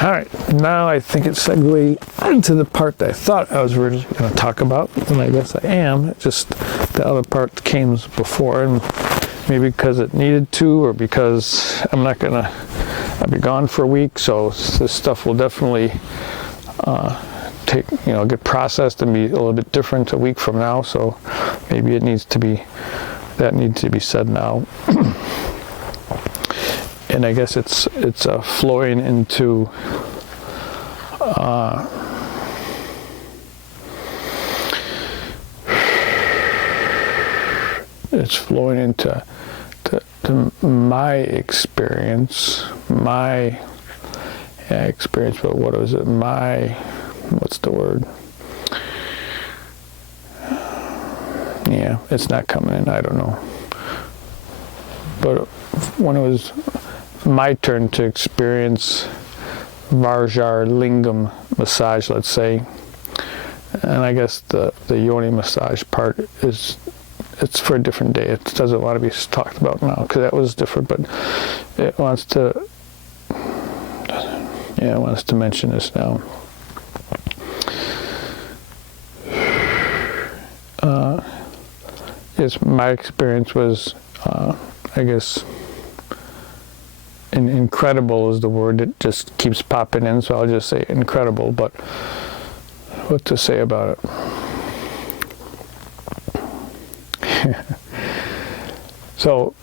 All right, now I think it's segued into the part that I thought I was originally going to talk about, and I guess I am. Just the other part came before, and maybe because it needed to, or because I'll be gone for a week, so this stuff will definitely get processed and be a little bit different a week from now. So maybe that needs to be said now. And I guess it's flowing into to my experience, but what was it? What's the word? Yeah, it's not coming in, I don't know. But when it was my turn to experience Lingham massage, let's say, and I guess the yoni massage part it's for a different day. It doesn't want to be talked about now because that was different, but it wants to mention this now. Yes, my experience was, I guess, incredible is the word that just keeps popping in, so I'll just say incredible, but what to say about it? So,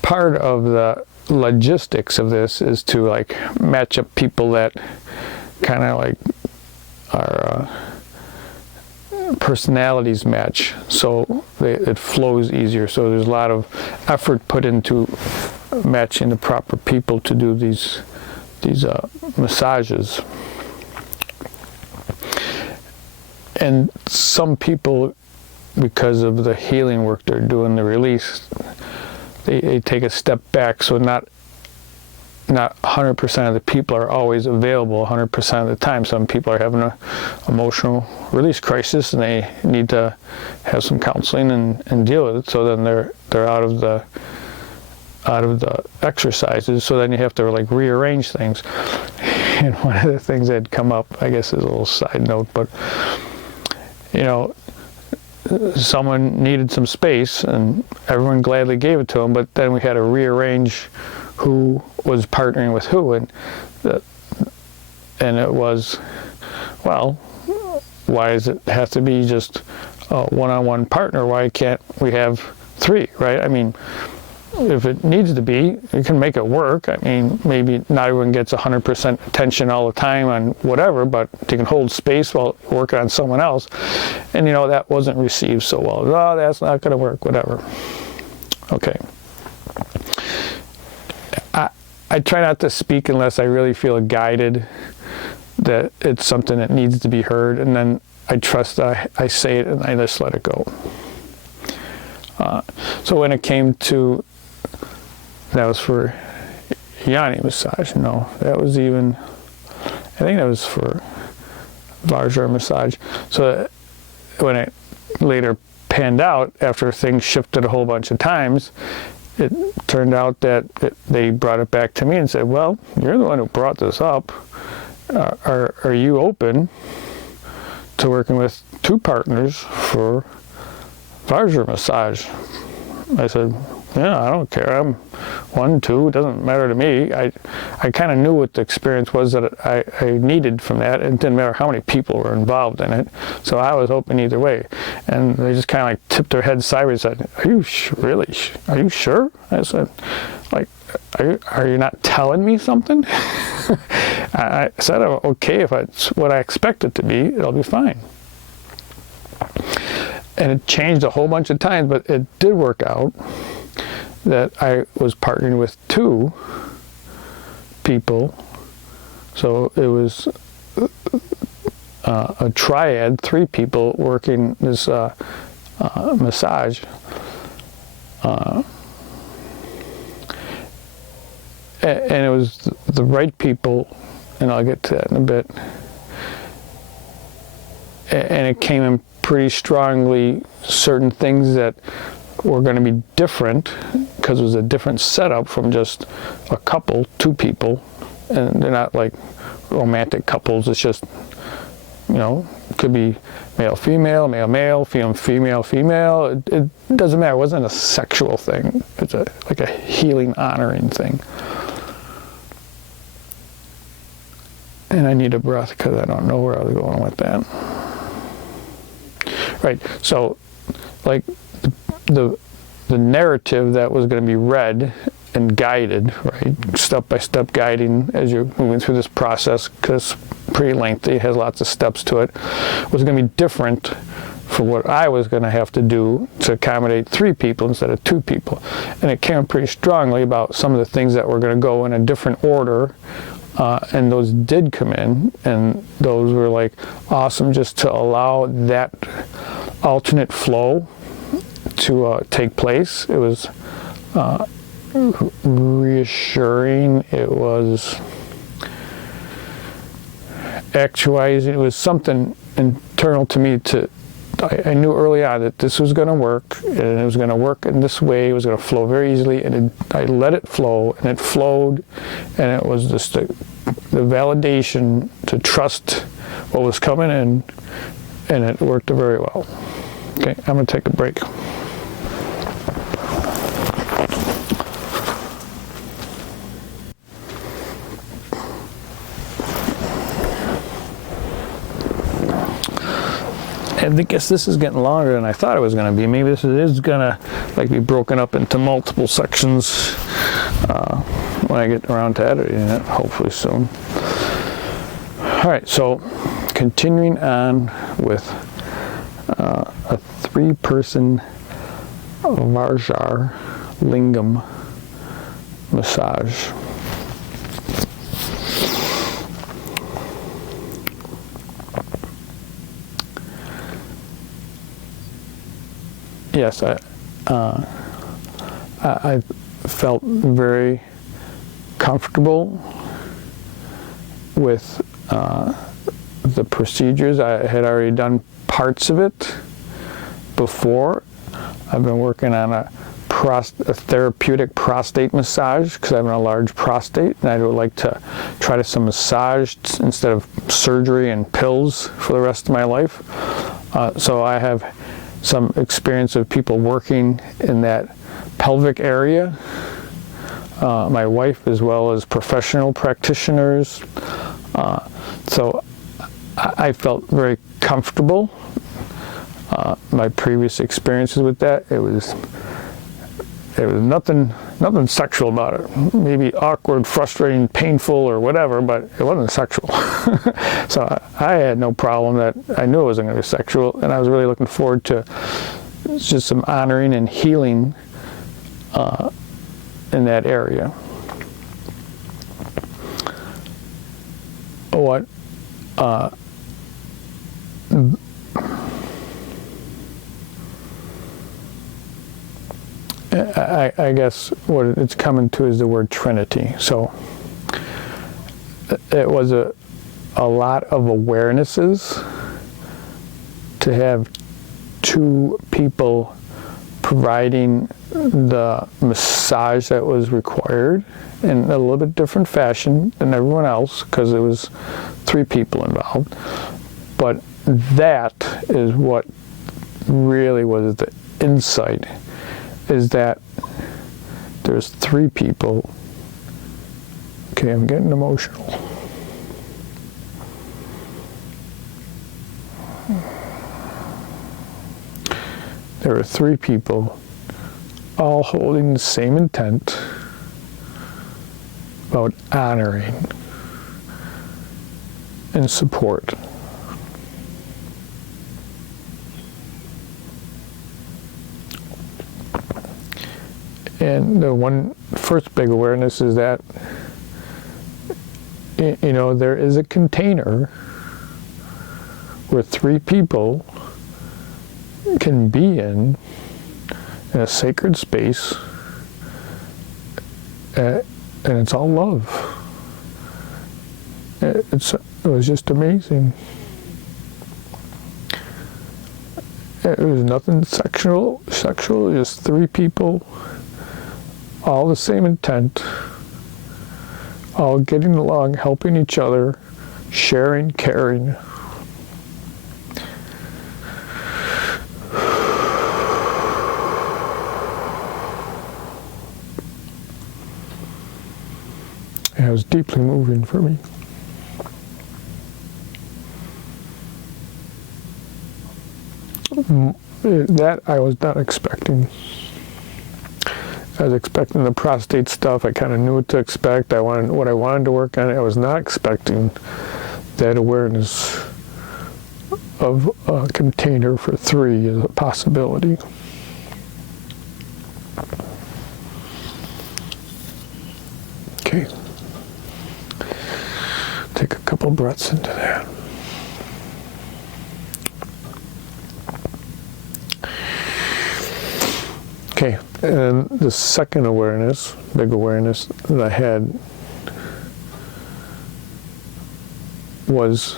part of the logistics of this is to match up people that kind of are personalities match, so it flows easier. So there's a lot of effort put into matching the proper people to do these massages. And some people, because of the healing work they're doing, the release, they take a step back. So not 100% of the people are always available 100% of the time. Some people are having an emotional release crisis and they need to have some counseling and deal with it. So then they're out of the exercises. So then you have to rearrange things. And one of the things that had come up, I guess, is a little side note, but someone needed some space and everyone gladly gave it to them, but then we had to rearrange who was partnering with who, and it was, well, why does it have to be just a one-on-one partner? Why can't we have three, right? I mean, if it needs to be, you can make it work. I mean, maybe not everyone gets 100% attention all the time on whatever, but you can hold space while working on someone else. And that wasn't received so well. Oh, that's not going to work, whatever. Okay. I try not to speak unless I really feel guided that it's something that needs to be heard, and then I trust that I say it and I just let it go. So when it came to, that was for yoni massage. No, that was even, I think that was for Vajra massage. So when it later panned out, after things shifted a whole bunch of times, it turned out that they brought it back to me and said, well, you're the one who brought this up. Are you open to working with two partners for Vajra massage? I said, yeah, I don't care. I'm 1, 2, it doesn't matter to me. I kind of knew what the experience was that I needed from that. It didn't matter how many people were involved in it. So I was open either way. And they just kind of tipped their heads sideways and said, are you really? Are you sure? I said, are you not telling me something? I said, okay, if it's what I expect it to be, it'll be fine. And it changed a whole bunch of times, but it did work out that I was partnering with two people. So it was a triad, 3 people working this massage. And it was the right people, and I'll get to that in a bit. And it came in pretty strongly, certain things that were going to be different because it was a different setup from just a couple, 2 people, and they're not like romantic couples. It's just, you know, it could be male, female, male, male, female, female. It doesn't matter. It wasn't a sexual thing. It's like a healing, honoring thing. And I need a breath because I don't know where I was going with that. Right. So, like the narrative that was going to be read and guided, right, step-by-step guiding as you're moving through this process, because it's pretty lengthy, it has lots of steps to it, was going to be different for what I was going to have to do to accommodate 3 people instead of 2 people. And it came pretty strongly about some of the things that were going to go in a different order, and those did come in, and those were like awesome just to allow that alternate flow to take place. It was reassuring. It was actualizing. It was something internal to me. I knew early on that this was going to work, and it was going to work in this way. It was going to flow very easily, and I let it flow, and it flowed, and it was just the validation to trust what was coming in, and it worked very well. Okay, I'm going to take a break. I guess this is getting longer than I thought it was going to be. Maybe this is going to be broken up into multiple sections when I get around to editing it, hopefully soon. All right, so continuing on with a 3-person Trinity Lingham massage. Yes, I felt very comfortable with the procedures. I had already done parts of it before. I've been working on a therapeutic prostate massage because I have a large prostate, and I would like to try some massage instead of surgery and pills for the rest of my life. So I have some experience of people working in that pelvic area. My wife, as well as professional practitioners. So I felt very comfortable. My previous experiences with that, it was nothing sexual about it. Maybe awkward, frustrating, painful, or whatever, but it wasn't sexual. So I had no problem that I knew it wasn't going to be sexual, and I was really looking forward to just some honoring and healing in that area. What I guess what it's coming to is the word Trinity. So it was a lot of awarenesses to have 2 people providing the massage that was required in a little bit different fashion than everyone else because it was 3 people involved. But that is what really was the insight, is that there's 3 people. Okay, I'm getting emotional. There were 3 people all holding the same intent about honoring and support. And the first big awareness is that, there is a container where 3 people can be in a sacred space, and it's all love. It was just amazing. It was nothing sexual, just 3 people, all the same intent, all getting along, helping each other, sharing, caring. It was deeply moving for me. That I was not expecting. I was expecting the prostate stuff. I kind of knew what to expect. What I wanted to work on. I was not expecting that awareness of a container for 3 as a possibility. Okay. Take a couple breaths into that. Okay, and the second awareness, big awareness that I had was,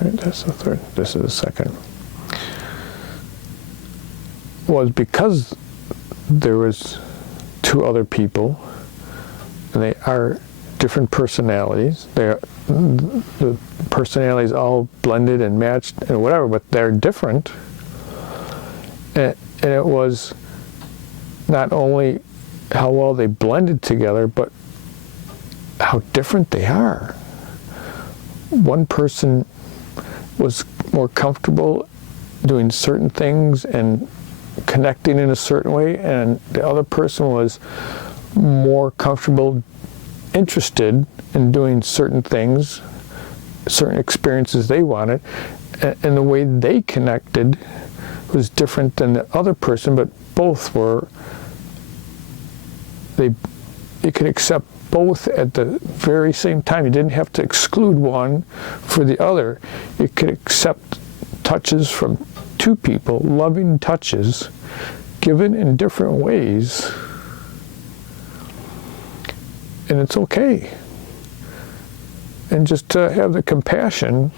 right, that's the third, this is the second, was because there was 2 other people, and they are different personalities. The personalities all blended and matched and whatever, but they're different. And it was not only how well they blended together, but how different they are. One person was more comfortable doing certain things and connecting in a certain way, and the other person was more comfortable, interested in doing certain things, certain experiences they wanted, and the way they connected was different than the other person, but both were, you could accept both at the very same time. You didn't have to exclude one for the other. You could accept touches from 2 people, loving touches, given in different ways. And it's okay. And just to have the compassion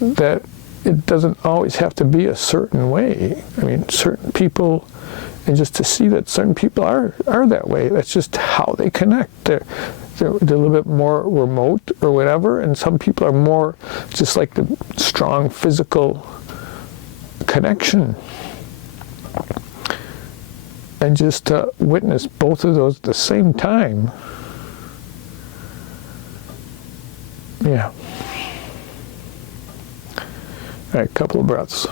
that it doesn't always have to be a certain way. I mean, certain people, and just to see that certain people are that way. That's just how they connect. They're a little bit more remote or whatever, and some people are more just like the strong physical connection. And just to witness both of those at the same time. Yeah. All right, couple of breaths.